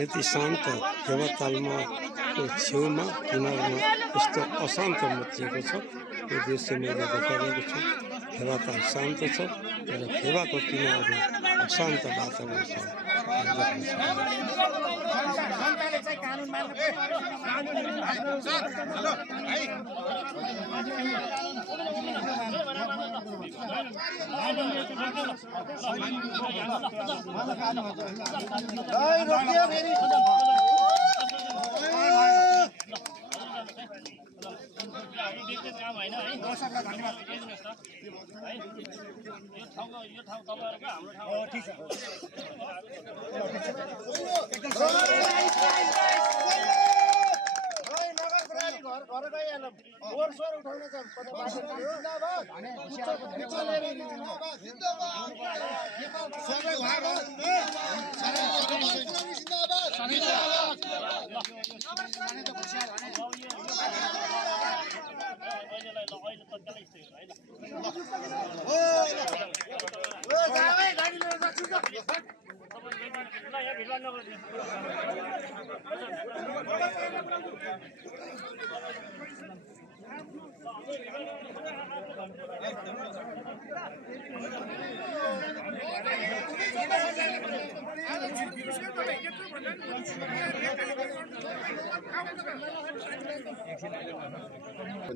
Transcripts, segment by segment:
यति शान्त हेवातालमा छेउमा किनारमा यस्तो अशान्त मचिएको छ यो दृश्य मैले देखाइरहेको छु। हेवाताल शान्त छ तर हेवाको किनारमा अशान्त वातावरण छ।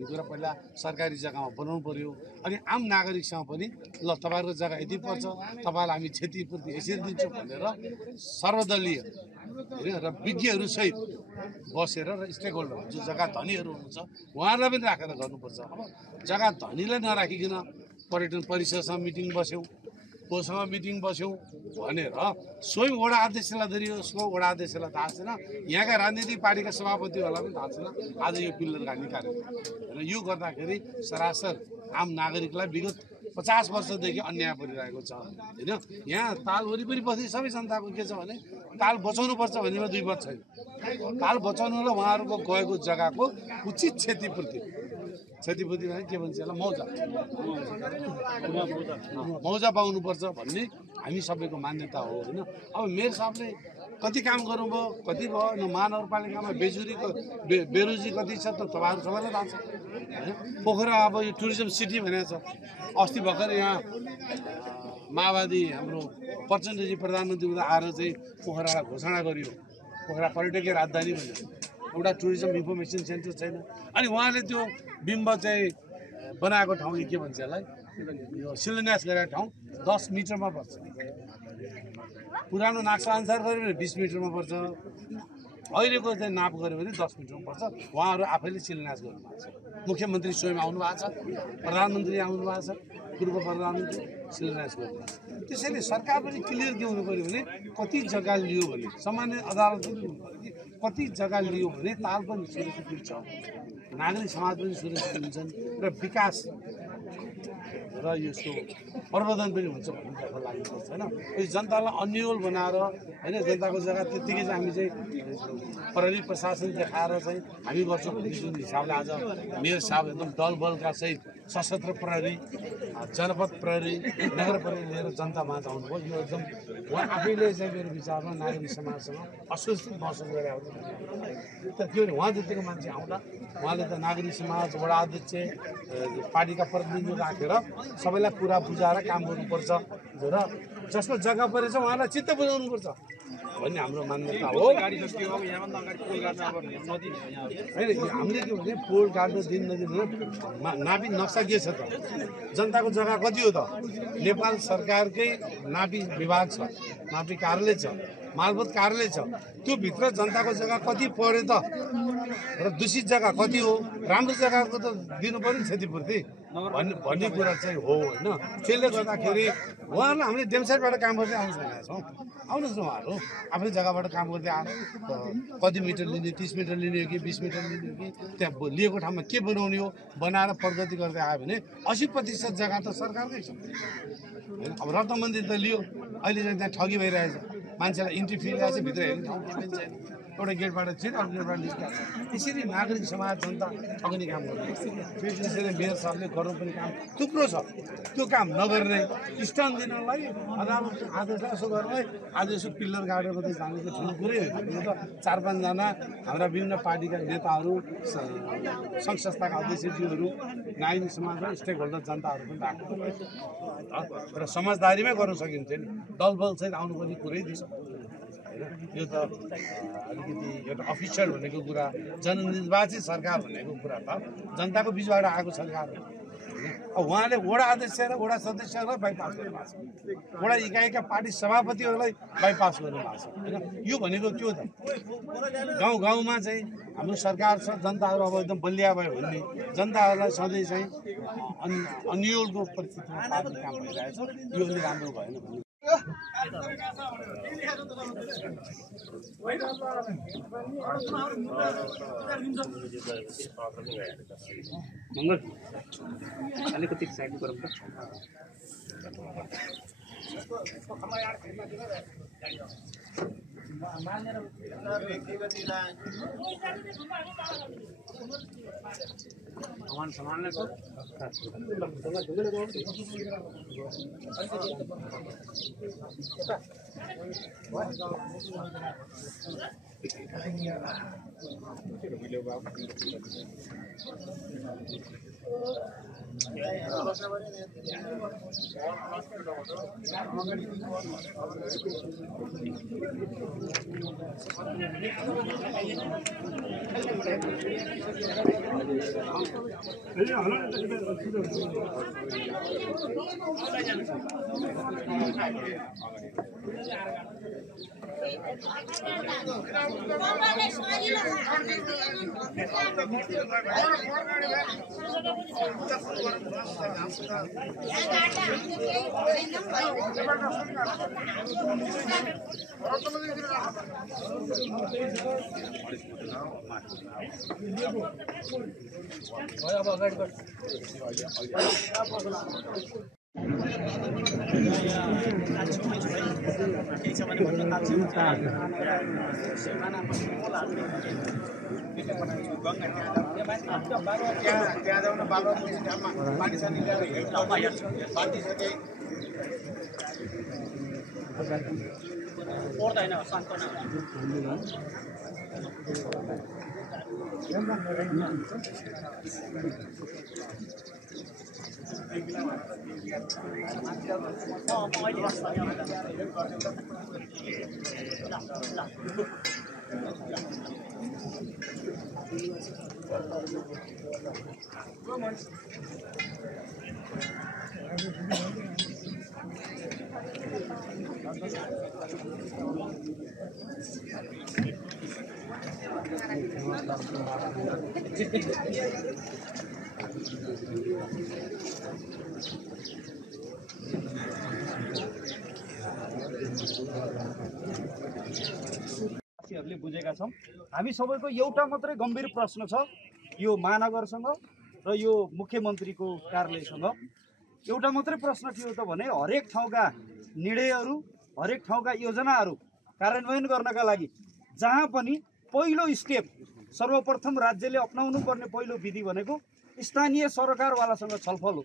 कुरा पहिला सरकारी जग्गामा बनाउनु पर्यो अनि आम नागरिकसँग पनि ल तपाईहरुको जग्गा यति पर्छ तपाईलाई हामी क्षतिपूर्ति यसरी दिन्छौँ भनेर सर्वदलीय र विज्ञहरू सहित बसेर र स्टेक होल्डर जो जग्गा धनीहरू हुनुहुन्छ उहाँहरूलाई पनि राखेर गर्नुपर्छ। अब जग्गा धनीलाई नराखिकन पर्यटन परिषदसँग मिटिङ बस्यौँ कोसँग मिटिङ बस्यौँ भनेर स्वयं वडा अध्यक्षलाई धरियो सो वडा अध्यक्षलाई थाहा छैन यहाँका राजनीतिक पार्टीका सभापतिहरूलाई पनि थाहा छैन आज यो पिल्लरका निकाल्यो र यो गर्दाखेरि सरासर आम नागरिकलाई विगत 50 वर्षदेखि अन्याय परिरहेको छ हैन। यहाँ ताल वरिपरि बस्ने सबै जनताको के छ भने ताल बचाउनुपर्छ भन्नेमा दुई मत छैन। ताल बचाउनुलाई उहाँहरूको गएको जग्गाको उचित क्षतिपूर्ति भने के भन्छ यसलाई मौजा पाउनुपर्छ भन्ने हामी सबैको मान्यता हो हैन। अब मेयर साहबले कति काम गर्नुभयो कति भयो न महानगरपालिकामा बेरोजी कति छ त तपाईहरु सबैलाई थाहा छ हैन। पोखरा अब यो टुरिज्म सिटी भनेको छ। अस्ति भर्खर यहाँ माओवादी हाम्रो प्रचण्डजी प्रधानमन्त्री हुँदा आएर चाहिँ पोखरालाई घोषणा गरियो पोखरा पर्यटकीय राजधानी भनेर। एउटा टुरिज्म इन्फर्मेसन सेन्टर छैन। अनि उहाँले त्यो बिम्ब चाहिँ बनाएको ठाउँ के भन्छ यसलाई यो शिलान्यास गरेको ठाउँ 10 मिटरमा पर्छ। पुरानो नक्सा अनुसार गऱ्यो भने 20 मिटरमा पर्छ। अहिलेको चाहिँ नाप गऱ्यो भने 10 मिटरमा पर्छ। उहाँहरू आफैले शिलान्यास गर्नुभएको छ। मुख्यमन्त्री स्वयं आउनु भएको छ, प्रधानमन्त्री आउनु भएको छ, पूर्व प्रधानमन्त्री शिलान्यास गर्नुभएको छ। त्यसैले सरकार पनि क्लियर के हुनु पर्यो भने कति जग्गा लियो भने सामान्य अदालत पनि कति जग्गा लियो भने ताल पनि सुरक्षित हुन्छ, नागरिक समाज पनि सुरक्षित हुन्छन् र विकास र यसको प्रवर्धन पनि हुन्छ भन्ने कुरा लाग्नुपर्छ हैन। यो जनतालाई अन्यल बनाएर हैन जनताको जग्गा त्यतिकै चाहिँ हामी चाहिँ प्रहरी प्रशासन देखाएर चाहिँ हामी गर्छौँ भन्ने जुन हिसाबले आज मेयर साहब एकदम दल बलका सहित सशस्त्र प्रहरी जनपद प्रहरी नगर प्रहरी लिएर जनतामा आउनुभयो यो एकदम उहाँ आफैले चाहिँ मेरो विचारमा नागरिक समाजसँग असुरक्षित महसुस गरेको त के भने उहाँ जतिको मान्छे आउँदा उहाँले त नागरिक समाज वडा अध्यक्ष पार्टीका प्रतिनिधिहरू राखेर सबैलाई कुरा बुझाएर काम गर्नुपर्छ र जसको जग्गा परेछ उहाँलाई चित्त बुझाउनुपर्छ भन्ने हाम्रो मान्यता हो। होइन हामीले के भने पोल गाड्नु दिन नदिनु नापी नक्सा के छ त? जनताको जग्गा कति हो त? नेपाल सरकारकै नापी विभाग छ, नापी कार्यालय छ, मालपोत कार्यालय छ। त्यो भित्र जनताको जग्गा कति पर्यो त र दूषित जग्गा कति हो, राम्रो जग्गाको त दिनु पर्यो नि क्षतिपूर्ति भन्ने कुरा चाहिँ हो होइन। त्यसले गर्दाखेरि उहाँहरूलाई हामीले डेमसाइडबाट काम गर्दै आउनु भनेका छौँ। आउनुहोस् न उहाँहरू आफ्नै जग्गाबाट काम गर्दै कति मिटर लिने, 30 मिटर लिने हो कि 20 मिटर लिने हो कि त्यहाँ लिएको ठाउँमा के बनाउने हो बनाएर प्रगति गर्दै आयो भने 80% जग्गा त सरकारकै छ होइन। अब रत्न मन्दिर त लियो, अहिले चाहिँ त्यहाँ ठगी भइरहेछ, मान्छेलाई इन्ट्री फी ल्याएछ, भित्र हेर्ने ठाउँ पनि छैन, एउटा गेटबाट छिट अर्को गेटबाट निस्किन्छ। त्यसरी नागरिक समाज जनता ठग्ने काम गर्छ। फेरि त्यसरी मेयर साहबले गर्नुपर्ने काम थुप्रो छ, त्यो काम नगर्ने स्टन दिनलाई अदालतको आदेशलाई यसो गर्नलाई आज यसो पिल्लर गाडेर मात्रै जानु त ठुलो कुरै होइन। यो त 4-5 जना हाम्रा विभिन्न पार्टीका नेताहरू, सङ्घ संस्थाका अध्यक्षज्यूहरू, नागरिक समाज र स्टेक होल्डर जनताहरू पनि राख्नु र समझदारीमै गर्न सकिन्छ नि। दलबलसहित आउनुपर्ने कुरै दिन्छ होइन। यो त अलिकति एउटा अफिसियल भनेको कुरा, जननिर्वाचित सरकार भनेको कुरा त जनताको बिचबाट आएको सरकार हो। अब उहाँले वडा अध्यक्ष र वडा सदस्यहरूलाई बाइपास गर्नुभएको छ, वडा इकाइका पार्टी सभापतिहरूलाई बाइपास गर्नुभएको छ होइन। यो भनेको के हो त? गाउँ गाउँमा चाहिँ हाम्रो सरकार छ, जनताहरू अब एकदम बलिया भयो भन्ने, जनताहरूलाई सधैँ चाहिँ अन्यलको परिस्थितिमा पार्ने काम भइरहेछ। यो अलि राम्रो भएन भन्ने अलिकति साइड गरौँ त। सामान बुझेका छौं। हामी सबैको एउटा मात्रै गम्भीर प्रश्न छ, यो महानगरसँग र यो मुख्यमन्त्रीको कार्यालयसँग एउटा मात्रै प्रश्न के हो त भने हरेक ठाउँका निर्णयहरू, हरेक ठाउँका योजनाहरू कार्यान्वयन गर्नका लागि जहाँ पनि पहिलो स्टेप सर्वप्रथम राज्यले अपनाउनु पर्ने पहिलो विधि भनेको स्थानीय सरकारवालासँग छलफल हो।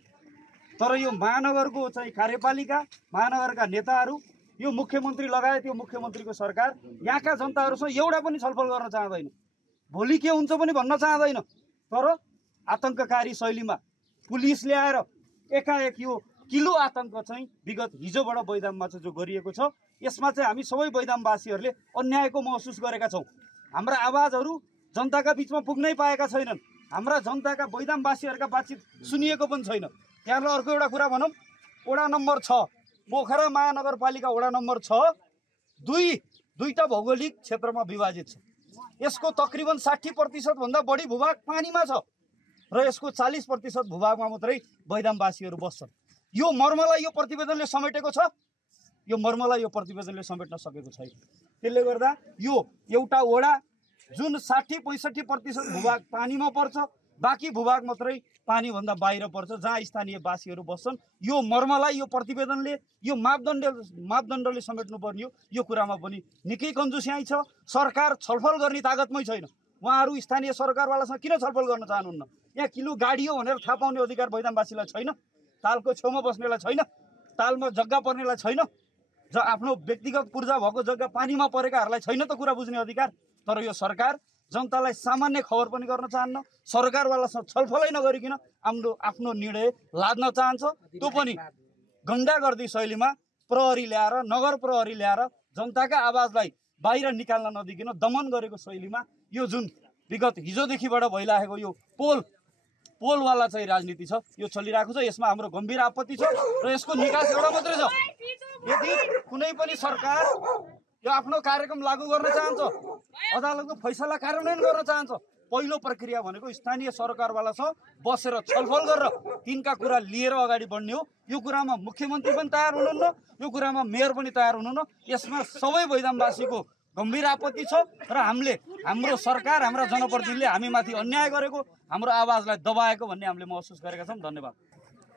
तर यो महानगरको चाहिँ कार्यपालिका, महानगरका नेताहरू, यो मुख्यमन्त्री लगायत यो मुख्यमन्त्रीको सरकार यहाँका जनताहरूसँग एउटा पनि छलफल गर्न चाहँदैन। भोलि के हुन्छ पनि भन्न चाहँदैन। तर आतंककारी शैलीमा पुलिस ल्याएर एकाएक यो किलो आतंक चाहिँ विगत हिजोबाट बैदाममा चाहिँ जो गरिएको छ, यसमा चाहिँ हामी सबै बैदामवासीहरूले अन्यायको महसुस गरेका छौँ। हाम्रा आवाजहरू जनताका बिचमा पुग्नै पाएका छैनन्। हाम्रा जनताका बैदामवासीहरूका बातचित सुनिएको पनि छैन। यहाँलाई अर्को एउटा कुरा भनौँ, वडा नम्बर 6 पोखरा महानगरपालिका वडा नम्बर 6 दुईटा भौगोलिक क्षेत्रमा विभाजित छ। यसको तकरिबन 60% भन्दा बढी भूभाग पानीमा छ र यसको 40% भूभागमा मात्रै बैदामवासीहरू बस्छन्। यो मर्मलाई यो प्रतिवेदनले समेटेको छ, यो मर्मलाई यो प्रतिवेदनले समेट्न सकेको छैन। त्यसले गर्दा यो एउटा वडा जुन 60-65% भूभाग पानीमा पर्छ, बाँकी भूभाग मात्रै पानीभन्दा बाहिर पर्छ, जहाँ स्थानीयवासीहरू बस्छन्। यो मर्मलाई यो प्रतिवेदनले यो मापदण्डले समेट्नुपर्ने हो। यो कुरामा पनि निकै कन्जुस्याइ छ। सरकार छलफल गर्ने तागतमै छैन। उहाँहरू स्थानीय सरकारवालासँग किन छलफल गर्न चाहनुहुन्न? यहाँ किलो गाडी हो भनेर थाहा पाउने अधिकार बैदामवासीलाई छैन? तालको छेउमा बस्नेलाई छैन? तालमा जग्गा पर्नेलाई छैन? आफ्नो व्यक्तिगत पूर्जा भएको जग्गा पानीमा परेकाहरूलाई छैन त कुरा बुझ्ने अधिकार? तर यो सरकार जनतालाई सामान्य खबर पनि गर्न चाहन्न, सरकारवालासँग छलफलै नगरिकन आफ्नो निर्णय लाद्न चाहन्छ। त्यो पनि गण्डागर्दी शैलीमा प्रहरी ल्याएर, नगर प्रहरी ल्याएर जनताका आवाजलाई बाहिर निकाल्न नदिकन दमन गरेको शैलीमा यो जुन विगत हिजोदेखिबाट भइरहेको यो पोलवाला चाहिँ राजनीति छ, यो चलिरहेको छ। यसमा हाम्रो गम्भीर आपत्ति छ र यसको निकास एउटा मात्रै छ। यदि कुनै पनि सरकार यो आफ्नो कार्यक्रम लागू गर्न चाहन्छ, अदालतको फैसला कार्यान्वयन गर्न चाहन्छ, पहिलो प्रक्रिया भनेको स्थानीय सरकारवालासँग बसेर छलफल गरेर तिनका कुरा लिएर अगाडि बढ्ने हो। यो कुरामा मुख्यमन्त्री पनि तयार हुनुहुन्न, यो कुरामा मेयर पनि तयार हुनुहुन्न। यसमा सबै बैदामवासीको गम्भीर आपत्ति छ र हाम्रो सरकार, हाम्रा जनप्रतिनिधिले हामीमाथि अन्याय गरेको, हाम्रो आवाजलाई दबाएको भन्ने हामीले महसुस गरेका छौँ। धन्यवाद।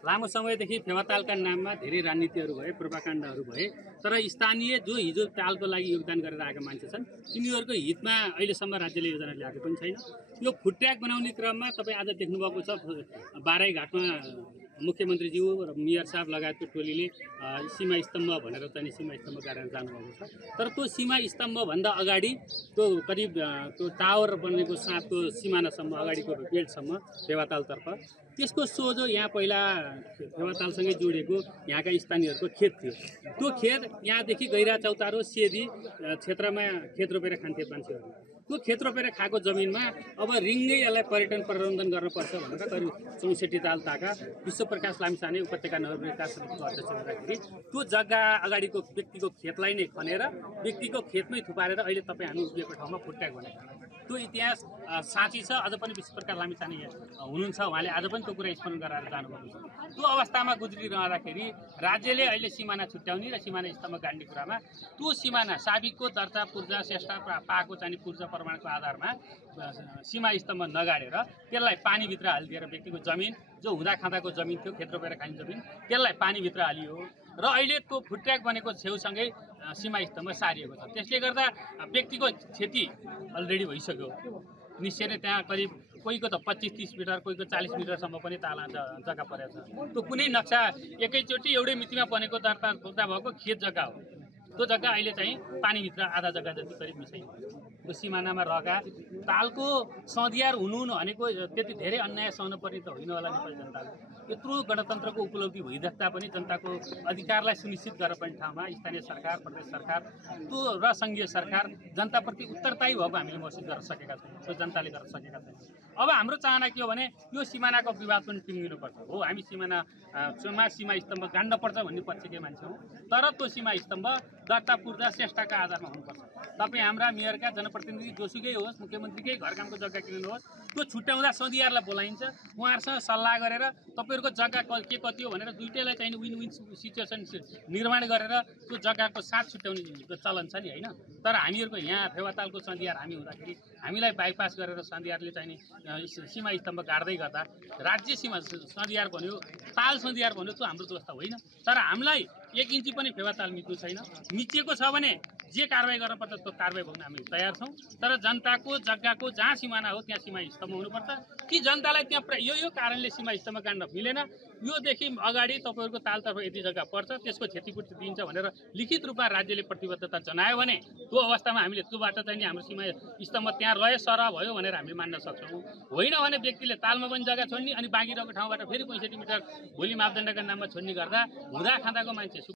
लामो समयदेखि फेवातालका नाममा धेरै राजनीतिहरू भए, प्रोपागान्डाहरू भए, तर स्थानीय जो हिजो तालको लागि योगदान गरेर आएका मान्छे छन्, तिनीहरूको हितमा अहिलेसम्म राज्यले योजना ल्याएको पनि छैन। यो फुड ट्र्याक बनाउने क्रममा तपाईँ आज देख्नुभएको छ, बाराइघाटमा मुख्यमन्त्रीज्यू र मेयर साहब लगायतको टोलीले सीमा स्तम्भ भनेर चाहिँ सीमा स्तम्भ गाडेर जानुभएको छ। तर त्यो सीमा स्तम्भभन्दा अगाडि त्यो करिब त्यो टावर बनेको साथको सिमानासम्म अगाडिको बेल्टसम्म फेवातालतर्फ, त्यसको सोझो यहाँ पहिला फेवातालसँगै जोडिएको यहाँका स्थानीयहरूको खेत थियो। त्यो खेत यहाँदेखि गैरा चौतारो सेदी क्षेत्रमा खेत रोपेर खान्थे मान्छेहरू। त्यो खेत रोपेर खाएको जमिनमा अब रिङ्गै यसलाई पर्यटन प्रबन्धन गर्नुपर्छ भनेर करिब 64 ताल ताका विश्वप्रकाश लामिछाने उपत्यका नगर विकास समितिको अध्यक्ष हुँदाखेरि त्यो जग्गा अगाडिको व्यक्तिको खेतलाई नै खनेर व्यक्तिको खेतमै थुपारेर अहिले तपाईँ हामी उभिएको ठाउँमा फुड ट्र्याक भनेको त्यो इतिहास साँची छ। अझ पनि विश्वप्रकाश लामिछाने हुनुहुन्छ, उहाँले आज पनि त्यो कुरा स्मरण गराएर जानुभएको छ। त्यो अवस्थामा गुज्रिरहँदाखेरि राज्यले अहिले सिमाना छुट्याउने र सिमाना स्तम्भ गाड्ने कुरामा त्यो सिमाना साबिकको दर्ता पूर्जा श्रेष्ठ पाएको चाहिँ पूर्जा प्रमाणको आधारमा सीमा स्तम्भ नगाडेर त्यसलाई पानीभित्र हालिदिएर व्यक्तिको जमिन जो हुँदा खाँदाको जमिन थियो, खेत रोपेर खाने जमिन, त्यसलाई पानीभित्र हालियो र अहिले त्यो फुड ट्र्याक बनेको छेउसँगै सीमा स्तम्भ सारिएको छ। त्यसले गर्दा व्यक्तिको क्षति अलरेडी भइसक्यो। निश्चय नै त्यहाँ करिब कोहीको त 25-30 मिटर, कोहीको 40 मिटरसम्म पनि ताला जग्गा परेको छ। त्यो कुनै नक्सा एकैचोटि एउटै मितिमा बनेको दर्ता भएको खेत जग्गा हो। त्यो जग्गा अहिले चाहिँ पानीभित्र आधा जग्गा जति करिब मिसाइयो। त्यो सिमानामा रहेका तालको सधियार हुनु भनेको त्यति धेरै अन्याय सहनु पर्ने त होइन होला नेपाली जनताले। यत्रो गणतन्त्रको उपलब्धि भइदिँदा पनि जनताको अधिकारलाई सुनिश्चित गरेर पनि ठाउँमा स्थानीय सरकार, प्रदेश सरकार त्यो र सङ्घीय सरकार जनताप्रति उत्तरदायी भएको हामीले महसुस गर्न सकेका छैनौँ। त्यो जनताले गर्न सकेका छैनौँ। अब हाम्रो चाहना के हो भने यो सिमानाको विवाद पनि टिङ्गिनुपर्छ। हो, हामी सीमा स्तम्भ गाड्नुपर्छ भन्ने पक्षकै मान्छे हौँ, तर त्यो सीमा स्तम्भ दर्ता पूर्जा श्रेष्ठका आधारमा हुनुपर्छ। तपाईँ हाम्रा मेयरका जनप्रतिनिधि जोसुकै होस्, मुख्यमन्त्रीकै घरकामको जग्गा किन्नुहोस्, त्यो छुट्याउँदा सधियारलाई बोलाइन्छ, उहाँहरूसँग सल्लाह गरेर तपाईँहरूको जग्गा के कति हो भनेर दुइटैलाई चाहिँ विन विन सिचुएसन निर्माण गरेर त्यो जग्गाको साथ छुट्याउने चलन छ नि, होइन? तर हामीहरूको यहाँ फेवातालको सधियार हामी हुँदाखेरि हामीलाई बाइपास गरेर सधियारले चाहिँ सीमा स्तम्भ गाड्दै गर्दा राज्य सीमा सधियार भन्यो, ताल सधियार भन्यो, त्यो हाम्रो व्यवस्था होइन। तर हामीलाई 1 इन्ची पनि फेवाताल मिच्नु छैन। मिचिएको छ भने जे कारवाही गर्नुपर्छ त्यो कारवाही भोग्न हामी तयार छौँ। तर जनताको जग्गाको जहाँ सिमाना हो त्यहाँ सीमा स्तम्भ हुनुपर्छ कि जनतालाई त्यहाँ यो कारणले सीमा स्तम्भ गाड्न मिलेन, योदेखि अगाडि तपाईँहरूको तालतर्फ यति जग्गा पर्छ त्यसको क्षतिपूर्ति दिन्छ भनेर लिखित रूपमा राज्यले प्रतिबद्धता जनायो भने त्यो अवस्थामा हामीले त्योबाट चाहिँ नि हाम्रो सीमा स्तम्भ त्यहाँ रहे सरह भयो भनेर हामीले मान्न सक्छौँ। होइन भने व्यक्तिले तालमा पनि जग्गा छोड्ने अनि बाँकी रहेको ठाउँबाट फेरि 65 मिटर भोलि मापदण्डका नाममा छोड्ने गर्दा हुँदा खाँदाको मान्छे